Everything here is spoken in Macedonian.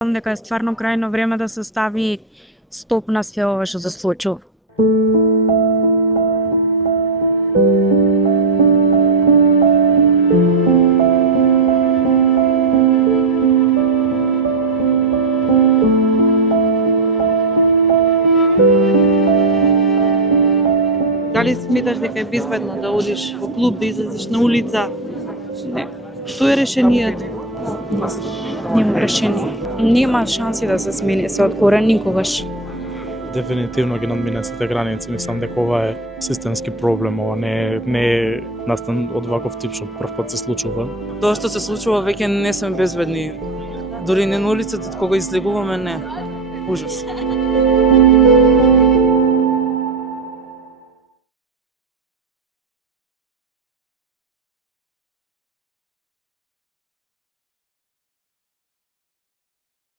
дека е стварно крајно време да се стави стоп на све ова што се случува. Дали сметаш дека е безбедно да одиш во клуб, да излезеш на улица? Не. Што е решението? Нема решение. Нема шанси да се смени се од кора никогаш. Дефинитивно ги надмина сите граници. Мислам дека ова е системски проблем, ова не е настан од ваков тип што прв пат се случува. Тоа што се случува веќе не сме безбедни. Дури не на улицата кога излегуваме, не. Ужас.